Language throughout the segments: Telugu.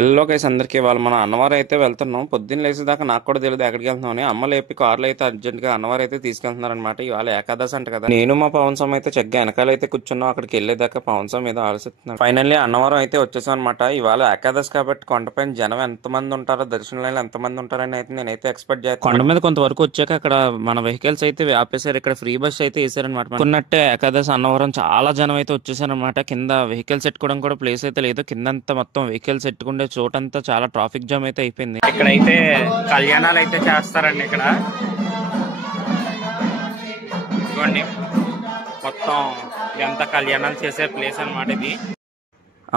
హలో గైస్ అందరికీ వాళ్ళు మన అన్నవరం అయితే వెళ్తున్నాం. పొద్దున్న లేచేదాకా నాకు కూడా తెలియదు ఎక్కడికి వెళ్తున్నాం అని. అమ్మ లేపి కార్లో అయితే అర్జెంట్ గా అన్నవరం అయితే తీసుకెళ్తున్నారనమాట. ఇవాళ ఏకాదశి అంట కదా. నేను మా పవన్ స్వామి అయితే చక్కగా వెనకాల అయితే కూర్చున్నాం. అక్కడికి వెళ్ళేదాకా పవన్ స్వామి మీద ఆలోచిస్తున్నాడు. ఫైనల్లీ అన్నవరం అయితే వచ్చేసాం అనమాట. ఇవాళ ఏకాదశి కాబట్టి కొండపైన జనం ఎంతమంది ఉంటారో, దర్శనం లైన్లో ఎంతమంది ఉంటారని అయితే నేనైతే ఎక్స్పెక్ట్ చేస్తాను. కొండ మీద కొంతవరకు వచ్చాక అక్కడ మన వెహికల్స్ అయితే ఆపేశారు. ఇక్కడ ఫ్రీ బస్ అయితే వేసారనమాట. కొన్నట్టే ఏకాదశి అన్నవరం చాలా జనం అయితే వచ్చేసారనమాట. కింద వెహికల్స్ పెట్టుకోవడం కూడా ప్లేస్ అయితే లేదు. కిందంతా మొత్తం వెహికల్స్ పెట్టుకుంటే చోటంతా చాలా ట్రాఫిక్ జామ్ అయితే అయిపోయింది. ఇక్కడైతే కళ్యాణాలు అయితే చేస్తారండి. ఇక్కడ ఇదిగోండి మొత్తం ఎంత కళ్యాణాలు చేసే ప్లేస్ అనమాట ఇది.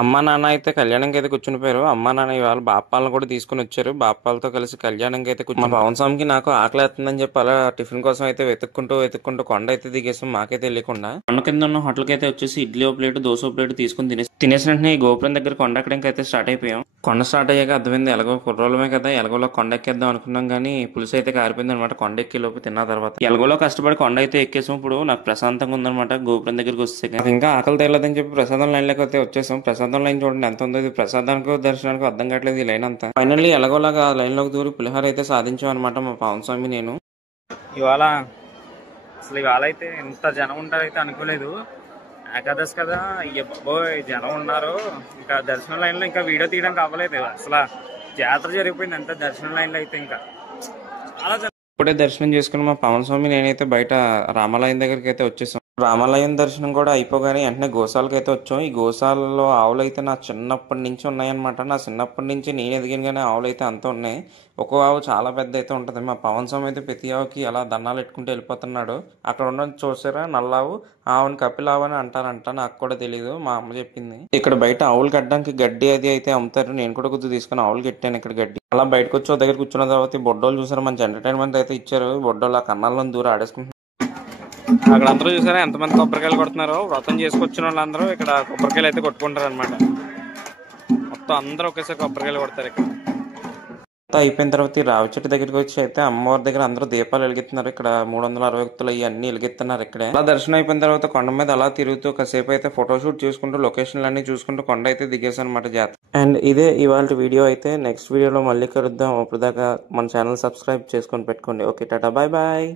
అమ్మ నాన్న అయితే కళ్యాణంకి అయితే కూర్చుని పోయారు. అమ్మ నాన్న ఇవాళ బాప్పాలను కూడా తీసుకుని వచ్చారు. బాప్పాలతో కలిసి కళ్యాణంకి అయితే కూర్చుని, మా పవన్ స్వామికి నాకు ఆకలి వేస్తుందని చెప్పి అలా టిఫిన్ కోసం అయితే వెతుక్కుంటూ కొండ అయితే దిగేసాం మాకే తెలియకుండా. కొండ కింద ఉన్న హోటల్కి అయితే వచ్చేసి ఇడ్లీ ఓ ప్లేట్, దోశ ఓ ప్లేట్ తీసుకుని తినేసిన వెంటనే ఈ గోపురం దగ్గర కొండ ఎక్కడానికి అయితే స్టార్ట్ అయిపోయాం. కొండ స్టార్ట్ అయ్యాక అర్థమైంది ఎలాగో కుర్రోళ్ళమే కదా, ఎలాగోలో కొండ ఎక్కేద్దాం అనుకున్నాం కానీ పులుసు అయితే కారిపోయింది అనమాట. కొండ ఎక్కి లోపు తిన్న తర్వాత ఎలాగోలో కష్టపడి కొండ అయితే ఎక్కేసాం. ఇప్పుడు నాకు ప్రశాంతంగా ఉందన్నమాట గోపురం దగ్గరికి వస్తే. ఇంకా ఆకలి తేలేదని చెప్పి ప్రసాదం లైన్ లోకి అయితే వచ్చేసాం. ప్రసాదం లైన్ చూడండి ఎంత ఉందో. ఇది ప్రసాదానికి దర్శనానికి అర్థం కావట్లేదు ఈ లైన్ అంతా. ఫైనల్లీ ఎలాగోలాగా లైన్ లోకి దూరి పులిహార అయితే సాధించాం అనమాట మా పవన్ స్వామి నేను. ఇవాళ అయితే ఎంత జనం ఉంటారైతే అనుకోలేదు. ఏకాదశి కదా, అయ్య బాబోయ్ జనం ఉన్నారు. ఇంకా దర్శనం లైన్ లో ఇంకా వీడియో తీయడానికి అవ్వలేదు. అసలు జాతర జరిగిపోయింది అంత దర్శనం లైన్ లో అయితే. ఇంకా చాలా ఇప్పుడే దర్శనం చేసుకుని మా పవన్ స్వామి నేనైతే బయట రామాలయం దగ్గరికి అయితే వచ్చేసాం. రామాలయం దర్శనం కూడా అయిపోగానే వెంటనే గోశాలకు అయితే వచ్చాం. ఈ గోశాలలో ఆవులు అయితే నా చిన్నప్పటి నుంచి ఉన్నాయన్నమాట. నా చిన్నప్పటి నుంచి నేను ఎదిగినగానే ఆవులు అయితే అంత ఉన్నాయి. ఒక్కో ఆవు చాలా పెద్ద అయితే ఉంటుంది. మా పవన్ స్వామి అయితే ప్రతి ఆవుకి అలా దండాలు పెట్టుకుంటూ వెళ్ళిపోతున్నాడు. అక్కడ ఉన్న చూసారా నల్లావు, ఆవుని కపిలావు అని అంటారంట. నాకు కూడా తెలియదు, మా అమ్మ చెప్పింది. ఇక్కడ బయట ఆవులు కట్టడానికి గడ్డి అది అయితే అమ్ముతారు. నేను కూడా కొద్దిగా తీసుకుని ఆవులు కట్టాను ఇక్కడ గడ్డి. అలా బయటకు వచ్చి దగ్గర కూర్చున్న తర్వాత ఈ బొడ్డోలు చూసారు, మంచి ఎంటర్టైన్మెంట్ అయితే ఇచ్చారు. బొడ్డోలు ఆ కన్నాల్లో దూరం ఆడేసుకుంటున్నారు. అక్కడ అందరూ చూసారా ఎంతమంది కొబ్బరికాయలు కొడుతున్నారో. వ్రతం చేసుకొచ్చిన వాళ్ళందరూ ఇక్కడ కొబ్బరికాయలు అయితే కొట్టుకుంటారు అనమాట. మొత్తం అందరూ ఒకేసారి కొబ్బరికాయలు కొడతారు. ఇక్కడ అయిపోయిన తర్వాత ఈ రావి చెట్టు దగ్గరికి వచ్చి అయితే అమ్మవారి దగ్గర అందరూ దీపాలు వెలిగిస్తున్నారు. ఇక్కడ 360 వ్యక్తులు ఇవన్నీ వెలిగిస్తున్నారు. ఇక్కడే అలా దర్శనం అయిపోయిన తర్వాత కొండ మీద అలా తిరుగుతూ కాసేపు అయితే ఫోటోషూట్ చేసుకుంటూ లొకేషన్లు అన్ని చూసుకుంటూ కొండ అయితే దిగేసాను అనమాట జాతర. అండ్ ఇదే ఇవాళ వీడియో అయితే. నెక్స్ట్ వీడియోలో మళ్ళీ కలుద్దాం. అప్పుడు దాకా మన ఛానల్ సబ్స్క్రైబ్ చేసుకొని పెట్టుకోండి. Okay tata, bye bye.